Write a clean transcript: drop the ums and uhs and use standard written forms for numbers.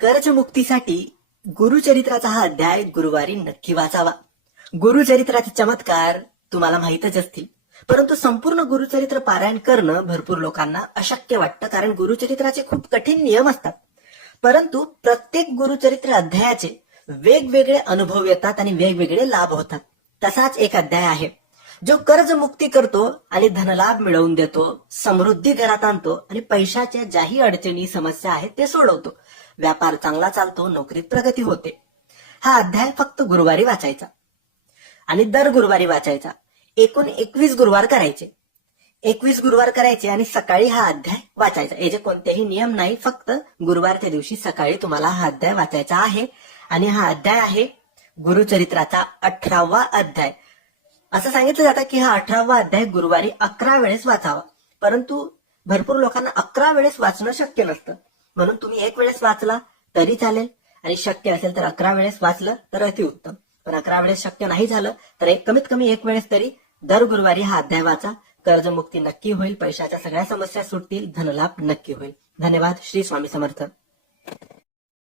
कर्जमुक्तीसाठी गुरुचरित्राचा हा अध्याय गुरुवारी नक्की वाचावा. गुरुचरित्राचे चमत्कार तुम्हाला माहीतच असतील, परंतु संपूर्ण गुरुचरित्र पारायण करणं भरपूर लोकांना अशक्य वाटतं, कारण गुरुचरित्राचे खूप कठीण नियम असतात. परंतु प्रत्येक गुरुचरित्र अध्यायाचे वेगवेगळे अनुभव येतात आणि वेगवेगळे लाभ होतात. तसाच एक अध्याय आहे जो कर्जमुक्ती करतो आणि धनलाभ मिळवून देतो, समृद्धी घरात आणतो आणि पैशाच्या ज्याही अडचणी समस्या आहेत ते सोडवतो. व्यापार चांगला चालतो, नोकरीत प्रगती होते. हा अध्याय फक्त गुरुवारी वाचायचा आणि दर गुरुवारी वाचायचा. एकूण 21 गुरुवार करायचे. 21 गुरुवार करायचे आणि सकाळी हा अध्याय वाचायचा. याचे कोणतेही नियम नाही, फक्त गुरुवारच्या दिवशी सकाळी तुम्हाला हा अध्याय वाचायचा आहे. आणि हा अध्याय आहे गुरुचरित्राचा 18वा अध्याय. असं सांगितलं जातं की हा 18वा अध्याय गुरुवारी 11 वेळेस वाचावा, परंतु भरपूर लोकांना 11 वेळेस वाचणं शक्य नसतं. म्हणून तुम्ही 1 वेळेस वाचला तरी चालेल आणि शक्य असेल तर 11 वेळेस वाचलं तर अतिउत्तम. पण 11 वेळेस शक्य नाही झालं तर कमीत कमी 1 वेळेस तरी दर गुरुवारी हा अध्याय वाचा. कर्जमुक्ती नक्की होईल, पैशाच्या सगळ्या समस्या सुटतील, धनलाभ नक्की होईल. धन्यवाद. श्री स्वामी समर्थ.